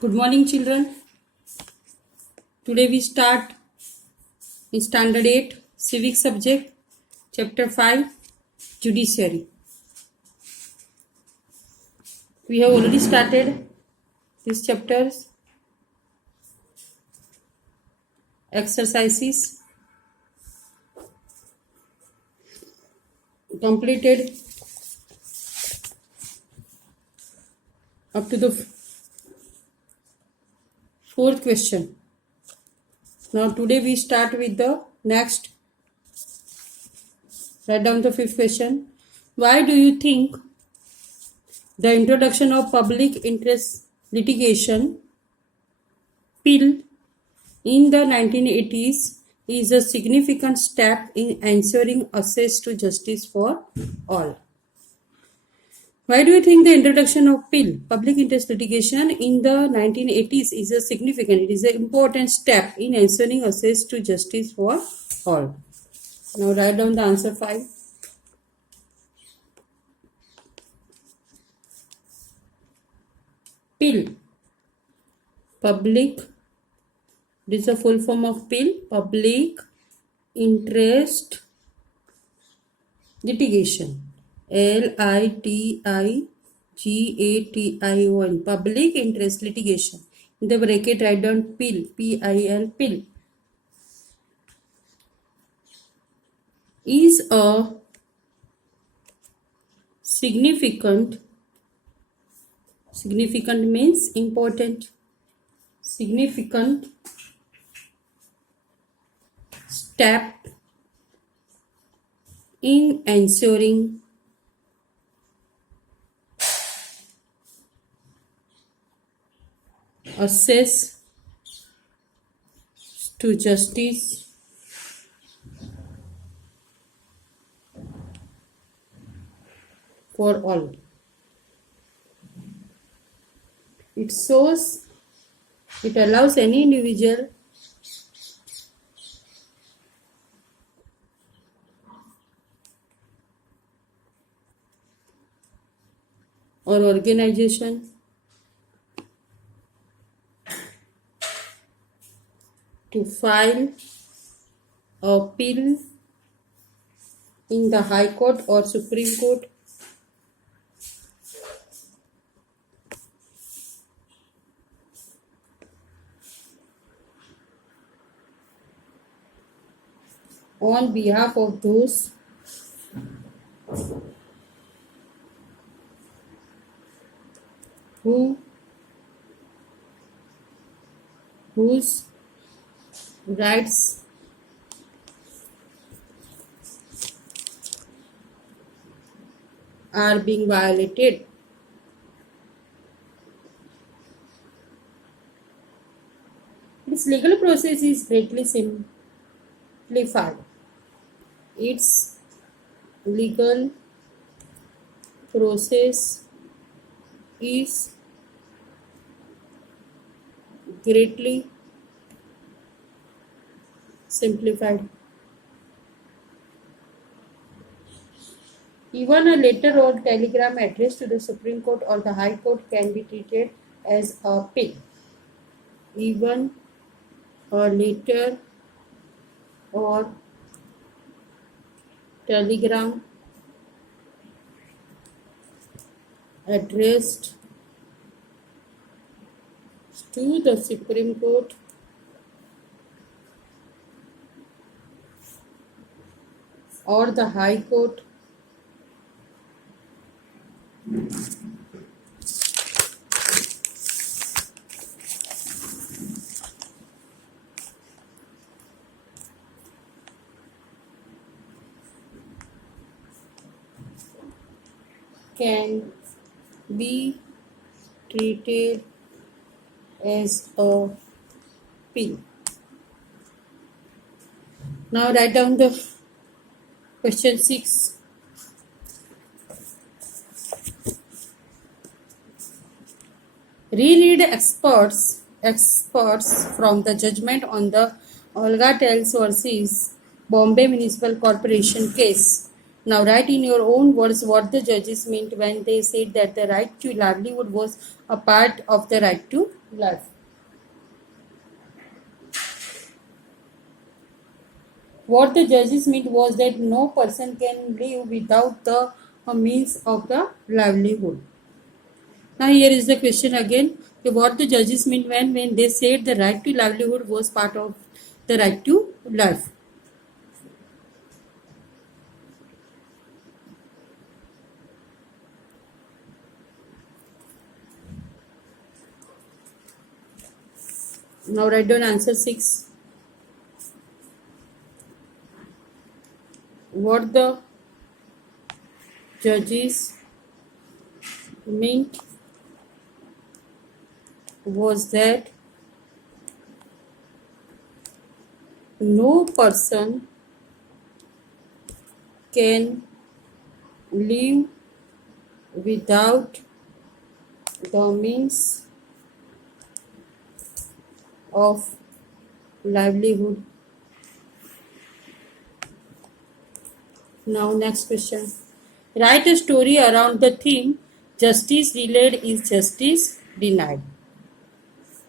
Good morning, children. Today we start in Standard 8 Civic subject, Chapter 5 Judiciary. We have already started these chapters, exercises, completed up to the fourth question. Now today we start with the next. Write down the fifth question. Why do you think the introduction of public interest litigation bill in the 1980s is a significant step in ensuring access to justice for all? Why do you think the introduction of PIL, public interest litigation, in the 1980s is a significant, it is an important step in ensuring access to justice for all? Now write down the answer 5. PIL, public, this is a full form of PIL, public interest litigation. LITIGATION, public interest litigation. In the bracket write down PIL, PIL, PIL, is a significant means important, significant step in ensuring access to justice for all. It allows any individual or organization to file a appeal in the High Court or Supreme Court on behalf of those whose rights are being violated. Its legal process is greatly simplified. Its legal process is greatly simplified. Even a letter or telegram addressed to the Supreme Court or the High Court can be treated as a PIL. Even a letter or telegram addressed to the Supreme Court or the High Court can be treated as a PIL. Now write down the question 6. Reread experts from the judgment on the Olga Tales versus Bombay Municipal Corporation case. Now write in your own words what the judges meant when they said that the right to livelihood was a part of the right to life. What the judges meant was that no person can live without the means of the livelihood. Now here is the question again. What the judges meant when they said the right to livelihood was part of the right to life. Now write down answer 6. What the judges meant was that no person can live without the means of livelihood. Now next question. Write a story around the theme justice delayed is justice denied.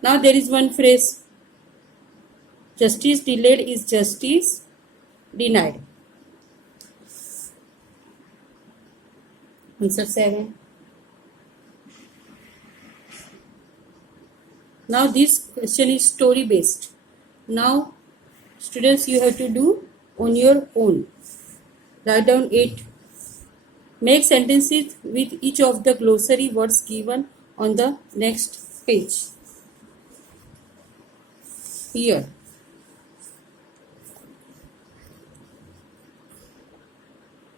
Now there is one phrase, justice delayed is justice denied. Answer 7. Now this question is story based. Now students, you have to do on your own. Write down 8. Make sentences with each of the glossary words given on the next page. Here.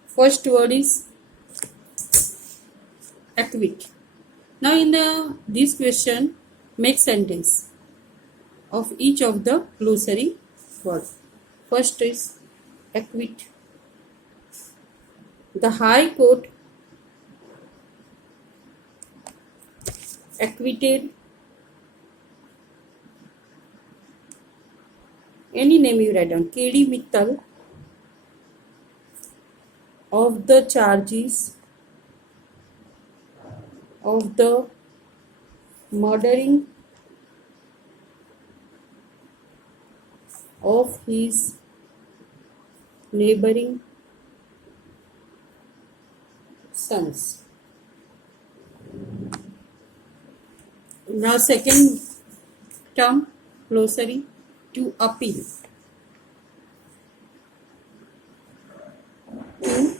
First word is acquit. Now in this question, make sentence of each of the glossary words. First is acquit. The High Court acquitted any name you write down, K.D. Mittal, of the charges of the murdering of his neighboring sons. Now second term, glossary, to appeal. To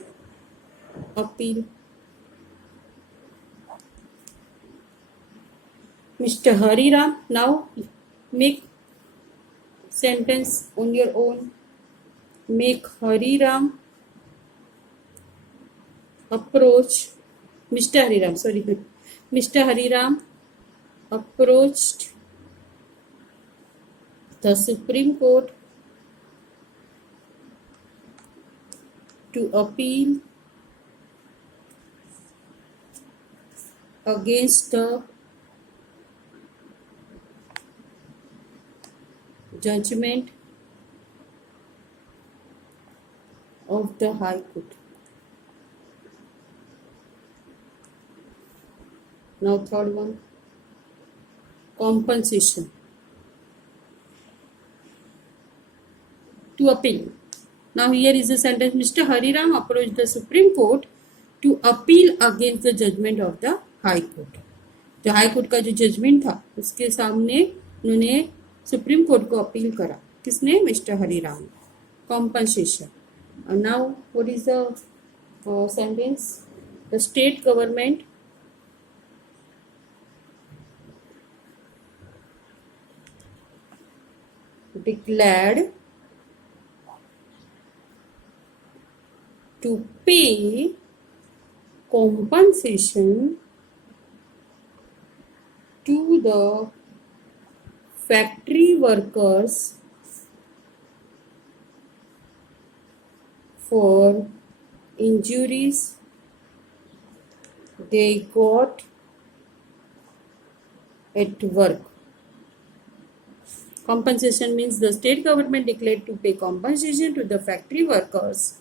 appeal. Mr. Hariram, now make sentence on your own. Make Hariram approach, Mr. Hariram, sorry, Mr. Hariram approached the Supreme Court to appeal against the judgment of the High Court. Now third one, compensation. To appeal. Now here is the sentence, Mr. Hariram approached the Supreme Court to appeal against the judgment of the High Court. जो high court का जो judgement था उसके सामने उन्होंने supreme court को appeal करा. किसने? Mister Hariram. Compensation. Now what is the sentence? The state government declared to pay compensation to the factory workers for injuries they got at work. Compensation means the state government declared to pay compensation to the factory workers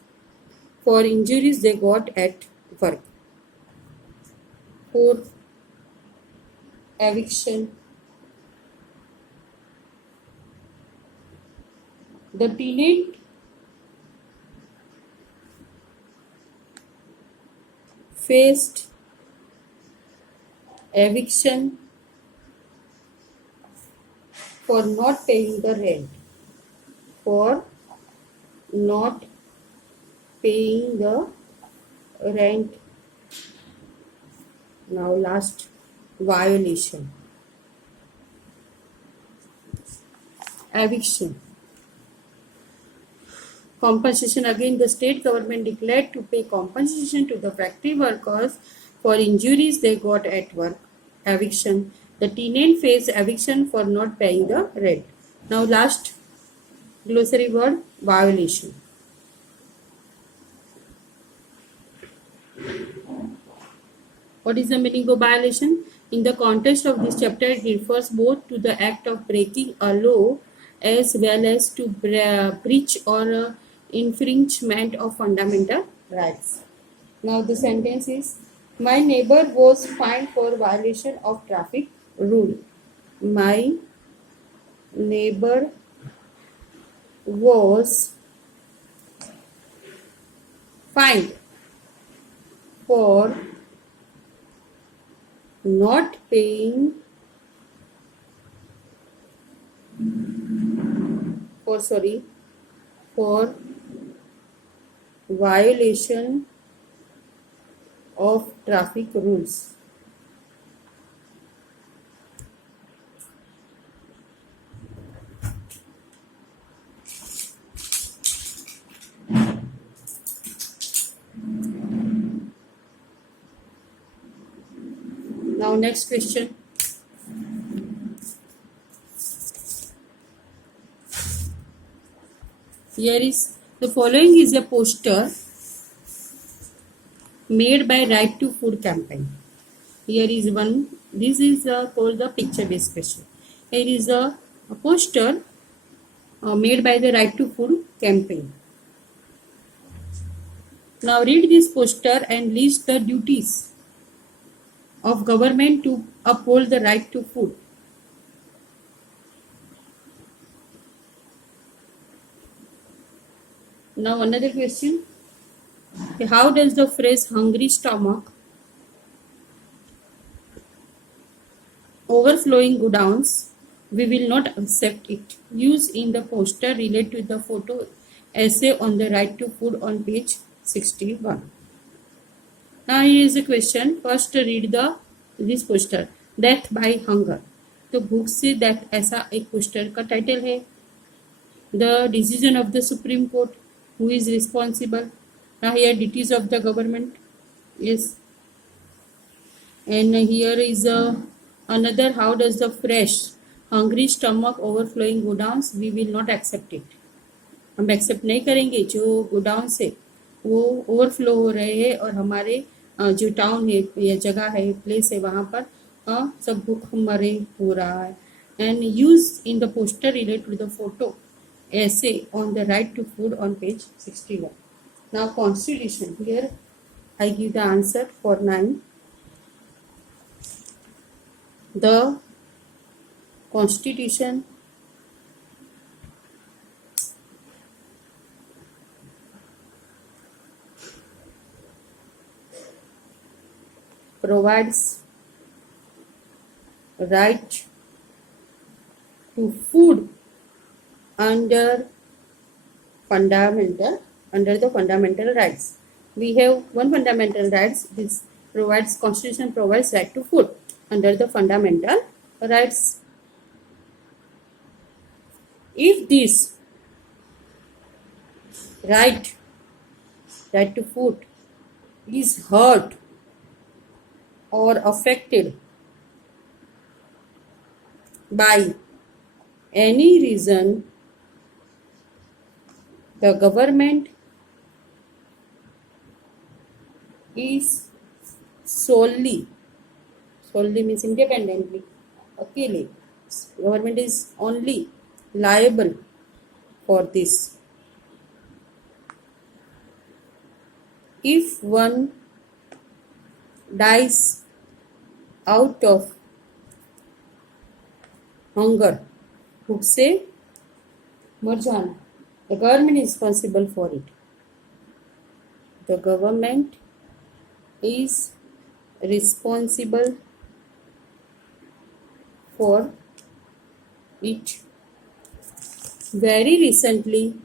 for injuries they got at work. For eviction. The tenant faced eviction for not paying the rent. For not paying the rent. Now last violation. Eviction. Compensation. Again, the state government declared to pay compensation to the factory workers for injuries they got at work. Eviction. The tenant faced eviction for not paying the rent. Now last glossary word, violation. What is the meaning of violation? In the context of this chapter, it refers both to the act of breaking a law as well as to breach or infringement of fundamental rights. Now the sentence is, my neighbor was fined for violation of traffic rule. My neighbor was fined for not paying for violation of traffic rules. Now next question. Here is the following is a poster made by Right to Food campaign. Here is one. This is called the picture based question. Here is a poster made by the Right to Food campaign. Now read this poster and list the duties of government to uphold the right to food. Now another question. How does the phrase hungry stomach, overflowing godowns, we will not accept it, used in the poster relate to the photo essay on the right to food on page 61. Now here is a question. First read this poster. Death by hunger. तो भूख से death ऐसा एक poster का title है. The decision of the Supreme Court. Who is responsible? Now here duties of the government. Yes. And here is another. How does the phrase hungry stomach, overflowing godowns, we will not accept it. हम accept नहीं करेंगे. जो godown से वो overflow हो रहे हैं और हमारे जो टाउन है या जगह है, प्लेस है, वहाँ पर सब भूख मरे हो रहा है. And use in the poster relate to the photo essay on the right to food on page 61. Now constitution. Here I give the answer for 9. The constitution provides right to food under the fundamental rights. We have one fundamental rights. This provides, constitution provides right to food under the fundamental rights. If this right to food is hurt or affected by any reason, the government is solely means independently, अकेले, government is only liable for this. If one dies out of hunger, भूख से मर जाना, The government is responsible for it. The government is responsible for it. Very recently,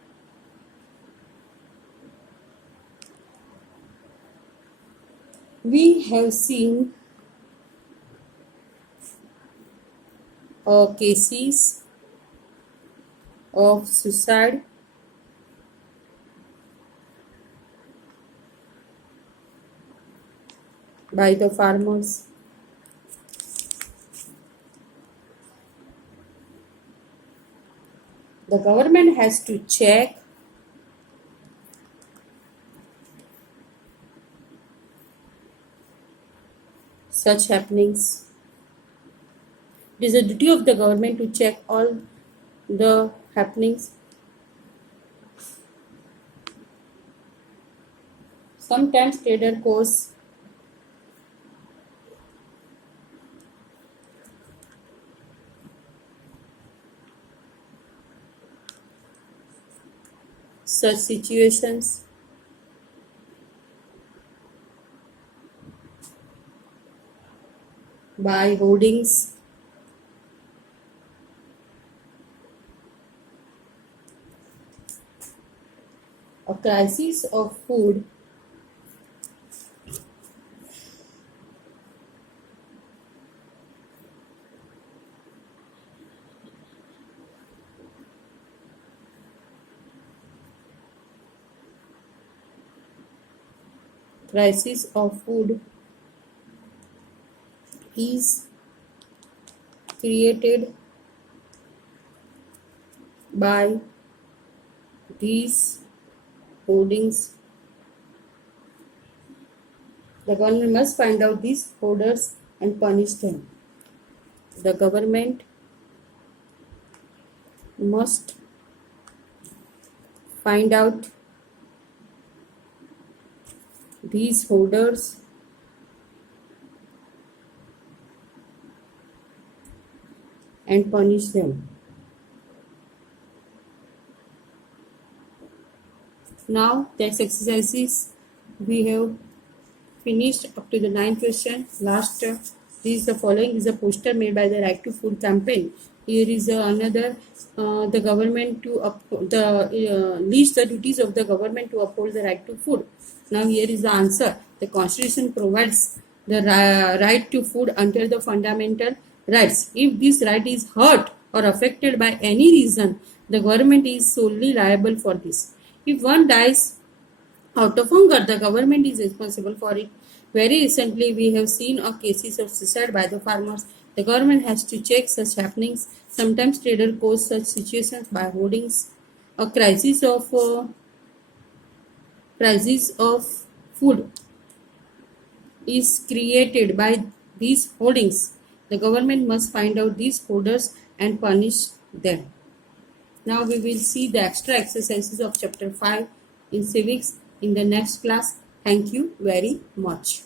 we have seen cases of suicide by the farmers. The government has to check such happenings. It is the duty of the government to check all the happenings. Sometimes trader cause such situations. By holdings. A crisis of food crisis of food is created by these holdings. The government must find out these holders and punish them. The government must find out these holders and punish them. Now this exercises we have finished up to the 9th question. Last this is the following is a poster made by the Right to Food campaign. Here is another the government to list the duties of the government to uphold the right to food. Now here is the answer. The Constitution provides the right to food under the fundamental rights. If this right is hurt or affected by any reason, the government is solely liable for this. If one dies out of hunger, the government is responsible for it. Very recently, we have seen cases of suicide by the farmers. The government has to check such happenings. Sometimes traders cause such situations by holdings. A crisis of food is created by these holdings. The government must find out these holders and punish them. Now we will see the extra exercises of chapter 5 in civics in the next class. Thank you very much.